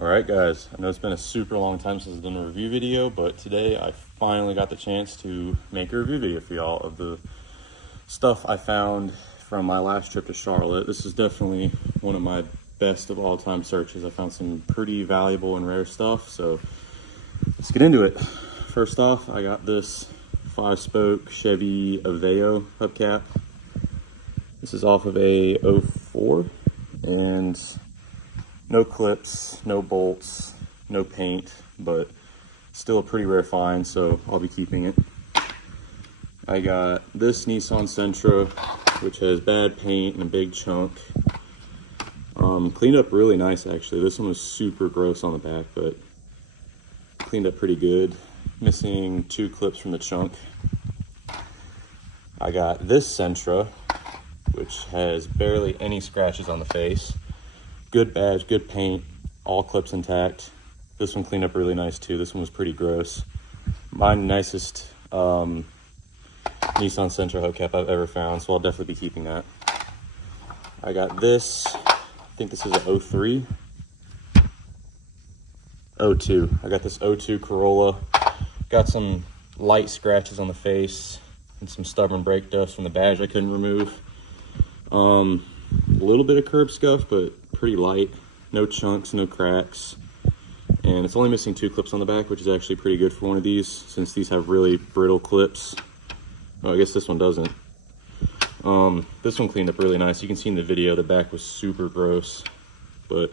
All right, guys, I know it's been a super long time since I've done a review video, but today I finally got the chance to make a review video for y'all of the stuff I found from my last trip to Charlotte. This is definitely one of my best of all time searches. I found some pretty valuable and rare stuff, so let's get into it. First off, I got this 5-spoke Chevy Aveo hubcap. This is off of a 04, and no clips, no bolts, no paint, but still a pretty rare find, so I'll be keeping it. I got this Nissan Sentra, which has bad paint and a big chunk. Cleaned up really nice, actually. This one was super gross on the back, but cleaned up pretty good. Missing 2 clips from the chunk. I got this Sentra, which has barely any scratches on the face. Good badge, good paint, all clips intact. This one cleaned up really nice too. This one was pretty gross. My nicest Nissan Sentra hubcap I've ever found, so I'll definitely be keeping that. I got this, I think this is a 03. 02. I got this 02 Corolla. Got some light scratches on the face and some stubborn brake dust from the badge I couldn't remove. A little bit of curb scuff, but pretty light. No chunks, no cracks. And it's only missing 2 clips on the back, which is actually pretty good for one of these, since these have really brittle clips. Oh, I guess this one doesn't. This one cleaned up really nice. You can see in the video, the back was super gross, but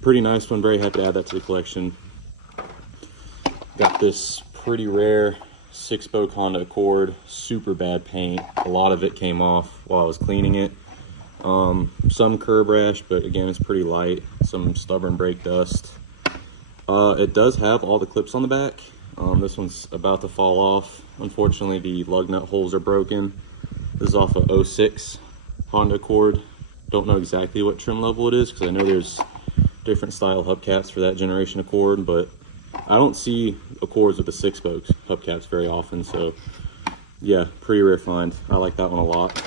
pretty nice one. Very happy to add that to the collection. Got this pretty rare 6-spoke Honda Accord, super bad paint. A lot of it came off while I was cleaning it. Some curb rash, but again, it's pretty light. Some stubborn brake dust. It does have all the clips on the back. This one's about to fall off. Unfortunately, the lug nut holes are broken. This is off a 06 Honda Accord. Don't know exactly what trim level it is, because I know there's different style hubcaps for that generation Accord, but I don't see Accords with the 6-spokes hubcaps very often, so yeah, pretty rare find. I like that one a lot.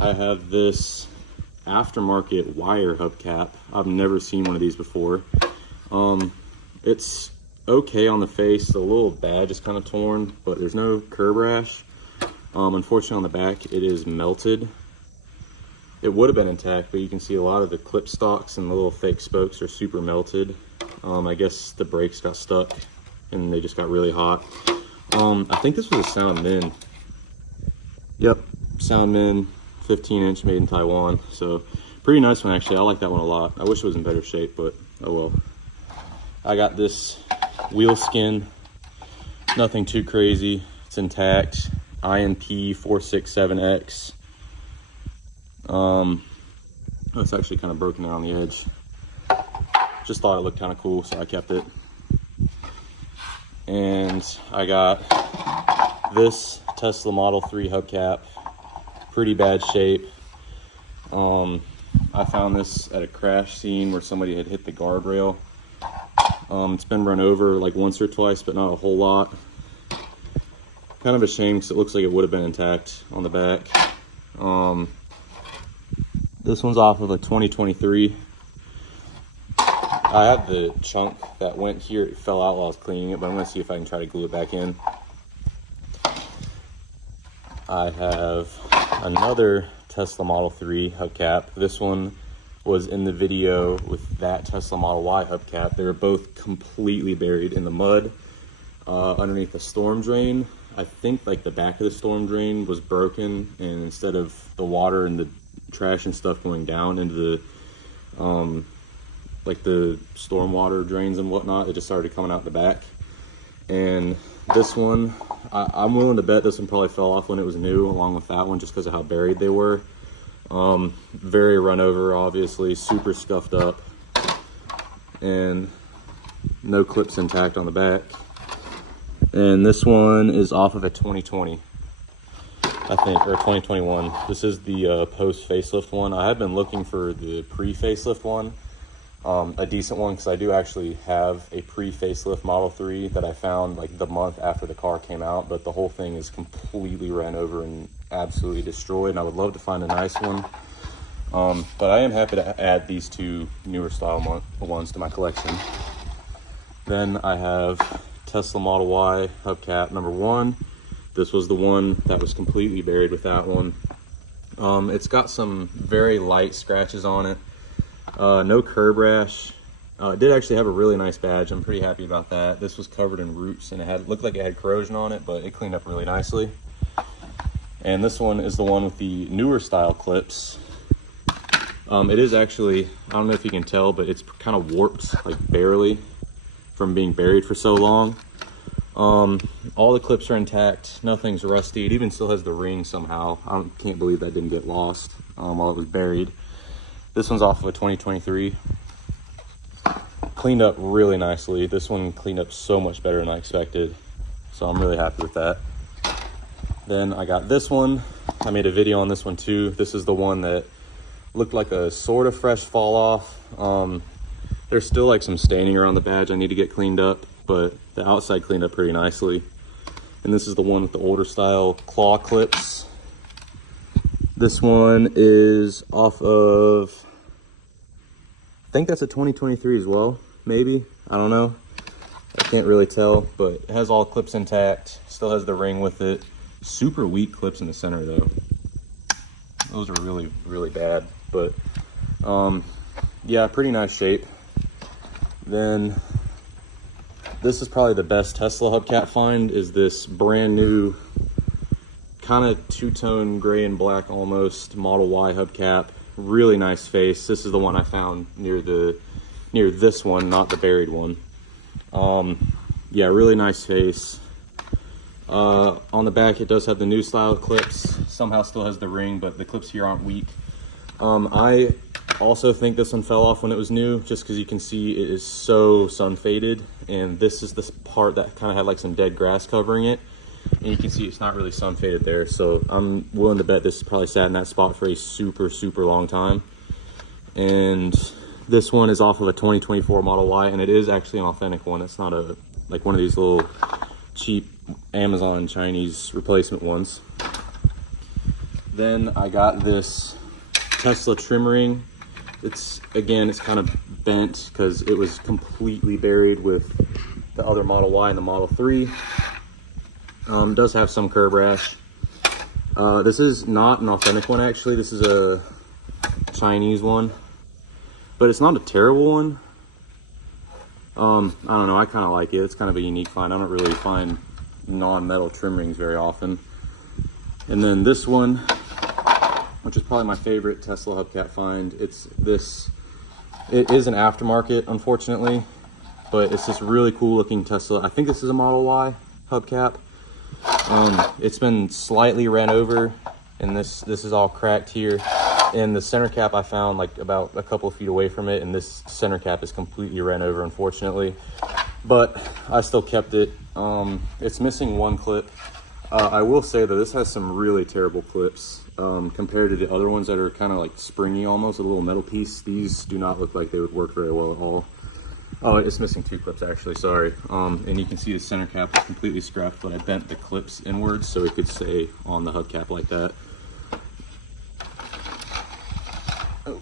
I have this aftermarket wire hubcap. I've never seen one of these before. It's okay on the face. The little badge is kind of torn, but there's no curb rash. Unfortunately, on the back, it is melted. It would have been intact, but you can see a lot of the clip stocks and the little fake spokes are super melted. I guess the brakes got stuck and they just got really hot. I think this was a Sound Min. Yep, Sound Min, 15-inch, made in Taiwan. So pretty nice one, actually. I like that one a lot. I wish it was in better shape, but oh well. I got this wheel skin, nothing too crazy. It's intact. INP 467X. Oh, it's actually kind of broken around the edge. Just thought it looked kind of cool, so I kept it. And I got this Tesla Model 3 hubcap. Pretty bad shape. I found this at a crash scene where somebody had hit the guardrail. It's been run over like once or twice, but not a whole lot. Kind of a shame, because it looks like it would have been intact on the back. This one's off of a 2023. I have the chunk that went here. It fell out while I was cleaning it, but I'm going to see if I can try to glue it back in. I have another Tesla Model 3 hubcap. This one was in the video with that Tesla Model Y hubcap. They were both completely buried in the mud underneath the storm drain. I think like the back of the storm drain was broken, and instead of the water and the trash and stuff going down into the like the storm water drains and whatnot, it just started coming out the back. And this one, I'm willing to bet this one probably fell off when it was new, along with that one, just because of how buried they were. Very run over, obviously, super scuffed up, and no clips intact on the back. And this one is off of a 2020, I think, or 2021. This is the post facelift one. I have been looking for the pre-facelift one, a decent one, because I do actually have a pre-facelift Model 3 that I found like the month after the car came out, but the whole thing is completely ran over and absolutely destroyed, and I would love to find a nice one. But I am happy to add these two newer style ones to my collection. Then I have Tesla Model Y hubcap number 1. This was the one that was completely buried with that one. It's got some very light scratches on it. No curb rash. It did actually have a really nice badge. I'm pretty happy about that. This was covered in roots and it looked like it had corrosion on it, but it cleaned up really nicely. And this one is the one with the newer style clips. It is actually, I don't know if you can tell, but it's kind of warped, like barely, from being buried for so long. All the clips are intact, nothing's rusty. It even still has the ring somehow. I can't believe that didn't get lost while it was buried. This one's off of a 2023. Cleaned up really nicely. This one cleaned up so much better than I expected. So I'm really happy with that. Then I got this one. I made a video on this one too. This is the one that looked like a sort of fresh fall off. There's still like some staining around the badge I need to get cleaned up, but the outside cleaned up pretty nicely. And this is the one with the older style claw clips. This one is off of, I think that's a 2023 as well, maybe. I don't know. I can't really tell, but it has all clips intact. Still has the ring with it. Super weak clips in the center though. Those are really, really bad, but yeah, pretty nice shape. Then this is probably the best Tesla hubcap find, is this brand new kind of two-tone gray and black almost Model Y hubcap. Really nice face. This is the one I found near this one, not the buried one. Yeah, really nice face. On the back it does have the new style clips. Somehow still has the ring, but the clips here aren't weak. I also think this one fell off when it was new, just because you can see it is so sun faded, and this is this part that kind of had like some dead grass covering it, and you can see it's not really sun faded there. So I'm willing to bet this probably sat in that spot for a super long time. And this one is off of a 2024 Model Y, and it is actually an authentic one. It's not a like one of these little cheap Amazon Chinese replacement ones. Then I got this Tesla trim ring. It's kind of bent because it was completely buried with the other Model Y and the Model 3. Does have some curb rash. This is not an authentic one actually. This is a Chinese one, but it's not a terrible one. I don't know, I kind of like it. It's kind of a unique find. I don't really find non-metal trim rings very often. And then this one, which is probably my favorite Tesla hubcap find. It is an aftermarket, unfortunately, but it's this really cool looking Tesla. I think this is a Model Y hubcap. It's been slightly ran over, and this is all cracked here. And the center cap I found like about a couple of feet away from it, and this center cap is completely ran over, unfortunately. But I still kept it. It's missing one clip. I will say that this has some really terrible clips compared to the other ones that are kind of like springy almost, a little metal piece. These do not look like they would work very well at all. Oh, it's missing two clips actually, sorry. And you can see the center cap is completely scratched, but I bent the clips inwards so it could stay on the hubcap like that. Oh.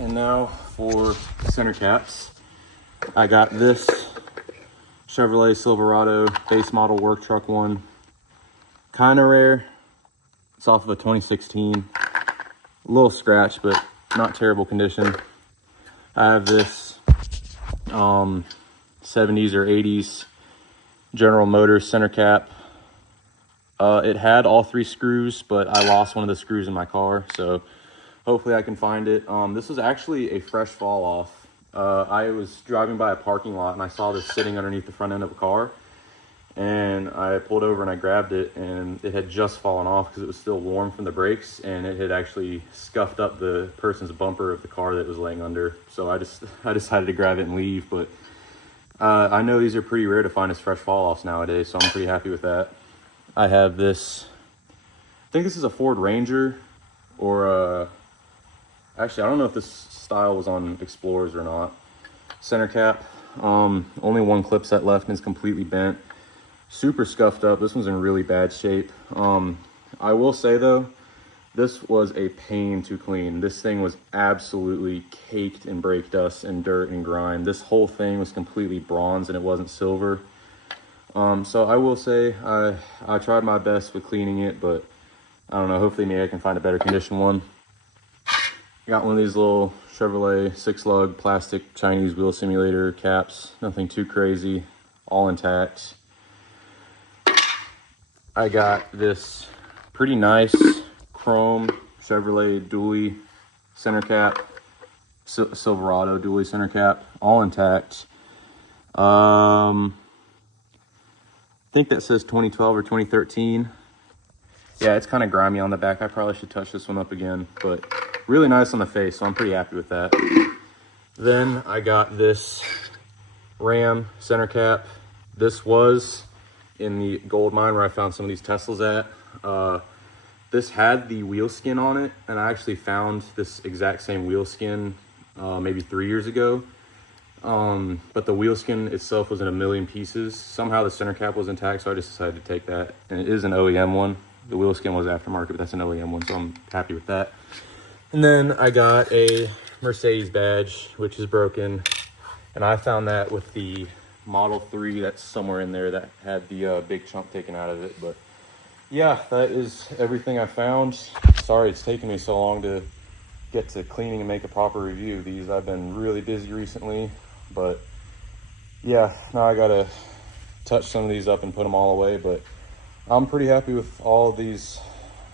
And now for center caps. I got this Chevrolet Silverado base model work truck one. Kind of rare. It's off of a 2016. A little scratch, but not terrible condition. I have this 70s or 80s General Motors center cap. It had all 3 screws, but I lost one of the screws in my car, so hopefully I can find it. This was actually a fresh fall off. I was driving by a parking lot and I saw this sitting underneath the front end of a car, and I pulled over and I grabbed it, and it had just fallen off because it was still warm from the brakes, and it had actually scuffed up the person's bumper of the car that it was laying under. So I decided to grab it and leave. But I know these are pretty rare to find as fresh fall offs nowadays, so I'm pretty happy with that. I have this, I think this is a Ford Ranger, or actually I don't know if this style was on Explorers or not. Center cap, only one clip set left and it's completely bent. Super scuffed up. This one's in really bad shape. I will say though, This was a pain to clean. This thing was absolutely caked in brake dust and dirt and grime. This whole thing was completely bronze and it wasn't silver. So I will say I tried my best with cleaning it, but I don't know, hopefully maybe I can find a better condition one. Got one of these little Chevrolet 6-lug plastic Chinese wheel simulator caps. Nothing too crazy, all intact. I got this pretty nice chrome Chevrolet dually center cap, Silverado dually center cap, all intact. I think that says 2012 or 2013. Yeah, it's kind of grimy on the back. I probably should touch this one up again, but really nice on the face, so I'm pretty happy with that. Then I got this Ram center cap. This was in the gold mine where I found some of these Teslas at. This had the wheel skin on it, and I actually found this exact same wheel skin maybe 3 years ago. But the wheel skin itself was in a million pieces. Somehow the center cap was intact, so I just decided to take that. And it is an OEM one. The wheel skin was aftermarket, but that's an OEM one, so I'm happy with that. And then I got a Mercedes badge, which is broken. And I found that with the Model 3 that's somewhere in there that had the big chunk taken out of it. But yeah, that is everything I found. Sorry it's taken me so long to get to cleaning and make a proper review of these. I've been really busy recently, but yeah, now I gotta touch some of these up and put them all away. But I'm pretty happy with all these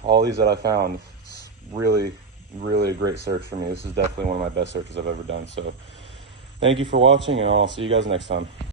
that I found. It's really a great search for me. This is definitely one of my best searches I've ever done. So thank you for watching, and I'll see you guys next time.